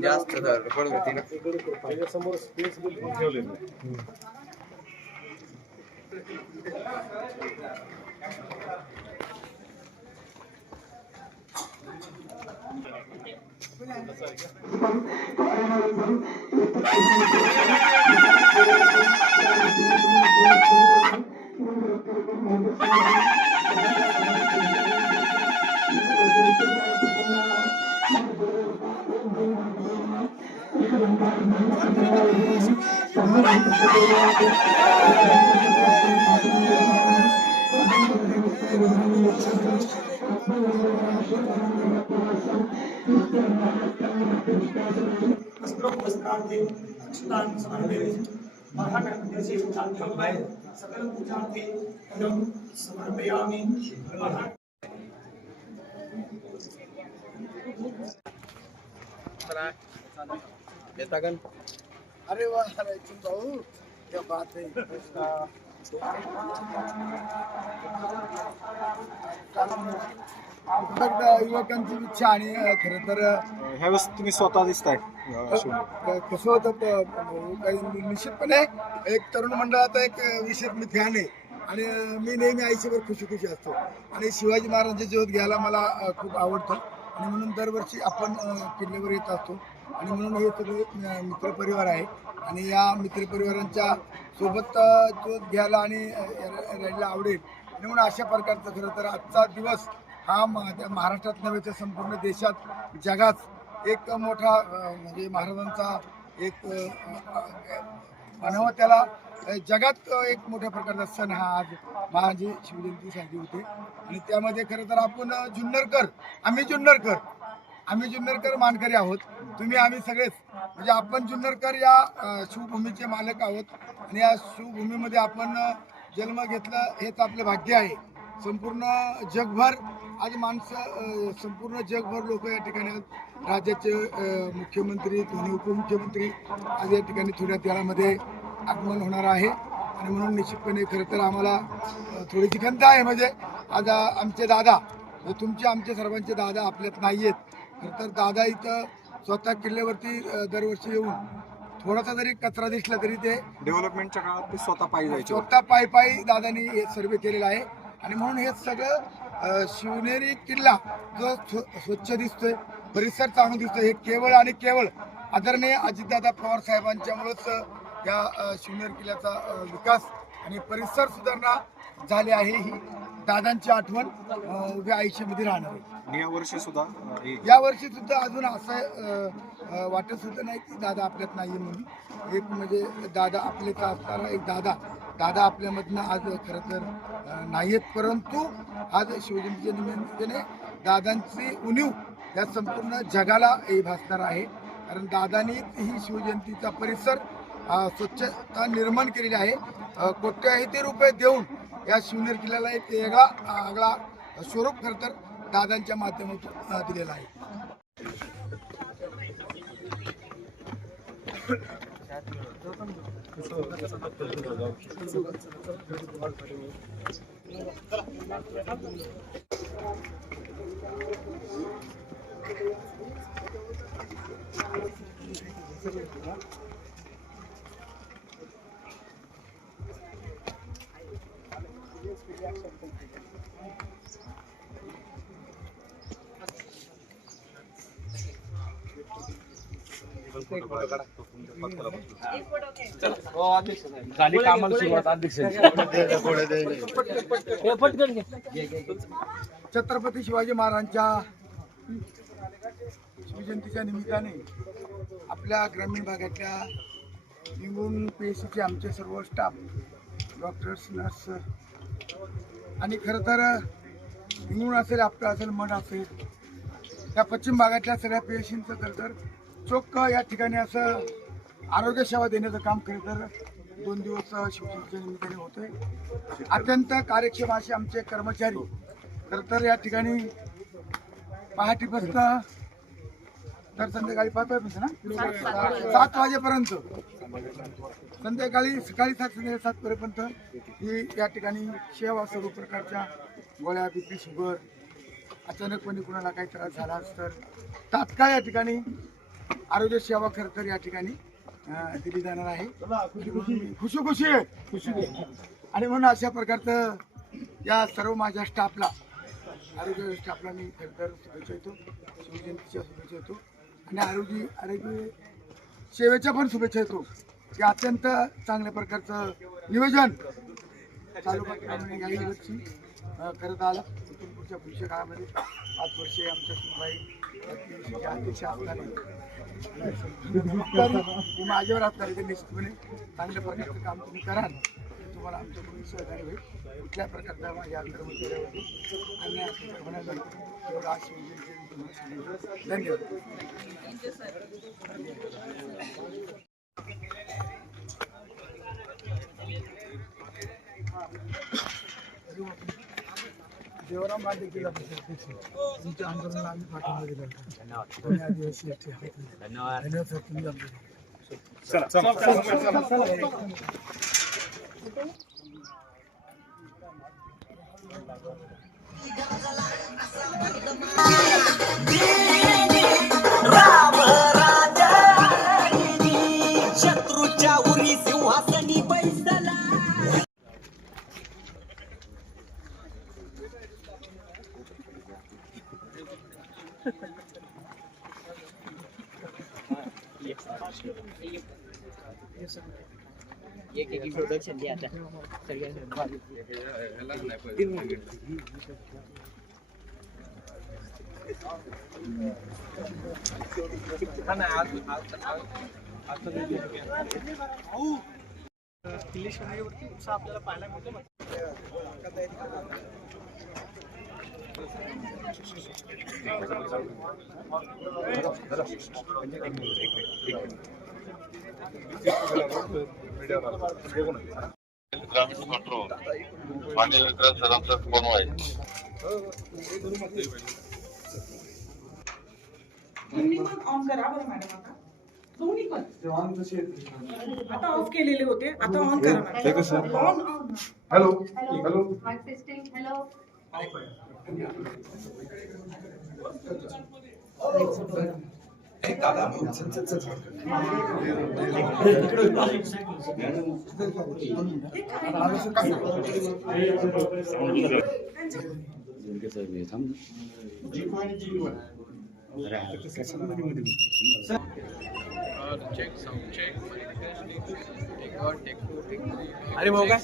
जास्त पडत होती ना त्याच्यासमोर स्पेस बिलकुल ठेवले सकल पूजार्थे पदम समर्पयामि। अरे वाह रायचूर भाऊ, क्या बात है। युवकांची इच्छा आणि खरं तर ह्यावेळेस तुम्ही स्वतः दिसताय कसं होतं काही निश्चितपणे एक तरुण मंडळाचा एक विशेष मी ध्यान आहे आणि मी नेहमी आयुष्यभर खुशी खुशी असतो आणि शिवाजी महाराजांचे ज्योत घ्यायला मला खूप आवडतं आणि म्हणून दरवर्षी आपण किल्ल्यावर येत असतो आणि म्हणून हे सगळे मित्रपरिवार आहे आणि या मित्रपरिवारांच्या सोबत ज्योत घ्यायला आणि राहायला आवडेल आणि म्हणून अशा प्रकारचं खरं तर आजचा दिवस हा महाराष्ट्रात नव्हे तर संपूर्ण देशात जगात एक मोठा म्हणजे महाराजांचा एक म्हणावं त्याला जगात एक मोठ्या प्रकारचा सण हा आज महाजी शिवजयंती साजरी होते आणि त्यामध्ये खरं तर आपण आम्ही जुन्नरकर मानकरी आहोत तुम्ही आम्ही सगळेच म्हणजे आपण जुन्नरकर या शिवभूमीचे मालक आहोत आणि या शिवभूमीमध्ये आपण जन्म घेतला हेच आपलं भाग्य आहे संपूर्ण जगभर आज माणसं संपूर्ण जगभर लोक या ठिकाणी राज्याचे मुख्यमंत्री दोन्ही उपमुख्यमंत्री आज या ठिकाणी थोड्या वेळामध्ये आगमन होणार आहे आणि म्हणून निश्चितपणे खरं तर आम्हाला थोडीशी खंत आहे म्हणजे आज आमचे दादा आमचे सर्वांचे दादा आपल्यात नाही आहेत खरं तर दादा इथं स्वतः किल्ल्यावरती दरवर्षी येऊन थोडासा जरी कचरा दिसला तरी ते डेव्हलपमेंटच्या काळात ते स्वतः पायी दादांनी हे सर्वे केलेला आहे आणि म्हणून हे सगळं शिवनेरी किल्ला जो स्वच्छ दिसतोय परिसर चांगला दिसतोय हे केवळ आणि केवळ आदरणीय अजितदादा पवार साहेबांच्यामुळेच या शिवनेरी किल्ल्याचा विकास आणि परिसर सुधारणा झाली आहे ही दादांची आठवण उभ्या आयुष्यामध्ये राहणार आहे या वर्षी सुद्धा अजून असं वाटत सुद्धा नाही की दादा आपल्यात नाही म्हणून एक म्हणजे दादा आपल्याचा असणारा एक दादा आपल्यामधनं आज खरं तर नाही आहेत परंतु आज शिवजयंतीच्या निमित्ताने दादांची उणीव या संपूर्ण जगाला हे भासणार आहे कारण दादांनी ही शिवजयंतीचा परिसर स्वच्छता निर्माण केलेली आहे कोट्यावधी रुपये देऊन या शिवनेरी किल्ल्याला एक वेगळा स्वरूप खरं तर दादांच्या माध्यमातून दिलेला आहे. झाली कामाला सुरुवात अध्यक्षांची. छत्रपती शिवाजी महाराजांच्या शिवजयंतीच्या निमित्ताने आपल्या ग्रामीण भागातल्या निंगून PSCचे आमचे सर्व स्टाफ, डॉक्टर्स, नर्स आणि खरं तर निंगून असेल, आपटा असेल, मठ असेल, त्या पश्चिम भागातल्या सगळ्या PSCचं खरं तर चोख या ठिकाणी असं आरोग्य सेवा देण्याचं काम खरं तर 2 दिवस शिवजयंतीच्या निमित्ताने होतंय. अत्यंत कार्यक्षम असे आमचे कर्मचारी खरं तर या ठिकाणी पहाटेपासून तर संध्याकाळी 5 वाजेपर्यंत ना 7 वाजेपर्यंत, संध्याकाळी सकाळी 7 संध्याकाळी 7 वाजेपर्यंत ही या ठिकाणी सेवा सर्व प्रकारच्या गोळ्या, BP, शुगर, अचानकपणे कुणाला काही त्रास झाला तर तात्काळ या ठिकाणी आरोग्य सेवा खरं तर या ठिकाणी दिली जाणार आहे. खुशी आणि म्हणून अशा प्रकारचं या सर्व माझ्या स्टाफला, आरोग्य स्टाफला मी खरं तर शुभेच्छा देतो, शिवजयंतीच्या शुभेच्छा देतो आणि आरोग्य सेवेच्या पण शुभेच्छा देतो की अत्यंत चांगल्या प्रकारचं नियोजन चालू करण्याप्रमाणे याही वर्षी करत आलं. इथून पुढच्या भविष्य काळामध्ये 5 वर्षे आमच्या सुनबाई अध्यक्ष असणारे माझ्यावर असणारे ते निश्चितपणे चांगल्या प्रकारचं काम तुम्ही कराल, तुम्हाला आमच्याकडून सहकार्य होईल. कुठल्या प्रकारचा माझ्या कर्मचाऱ्यावरती अन्याय होणार नाही एवढं आश्वासन धन्यवाद. देवराम राजे जिल्हा परिषद तुमच्या आंदोलनाला आम्ही पाठिंबा दिला होता. आदिवासी धन्यवाद सर, तुम्ही शत्रूच्या उरी सिंहासनी बैसला. एक इंट्रोडक्शन द्या आता आपल्याला पाहायला मिळतो. ग्रामीण कंट्रोल पाणी विक्रेता सरांचा फोन आहे. दोन्ही पण ऑन करा बरं मॅडम. आता दोन्ही पण आता ऑफ केलेले होते, आता ऑन करा madam. On hello hello testing. Hello अरे भाऊ काय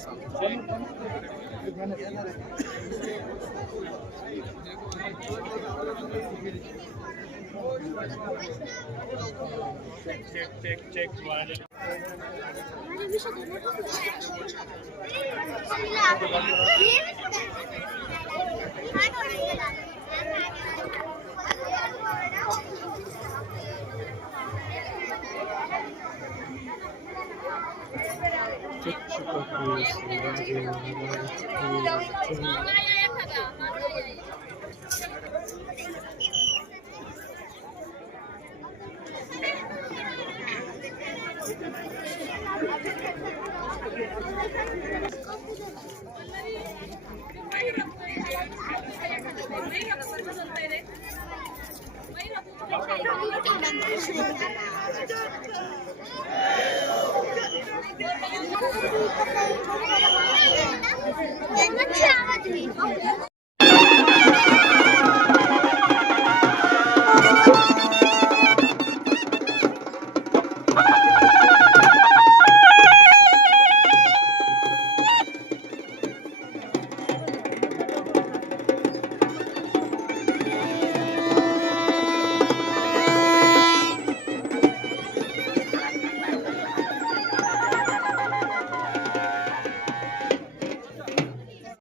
आवाज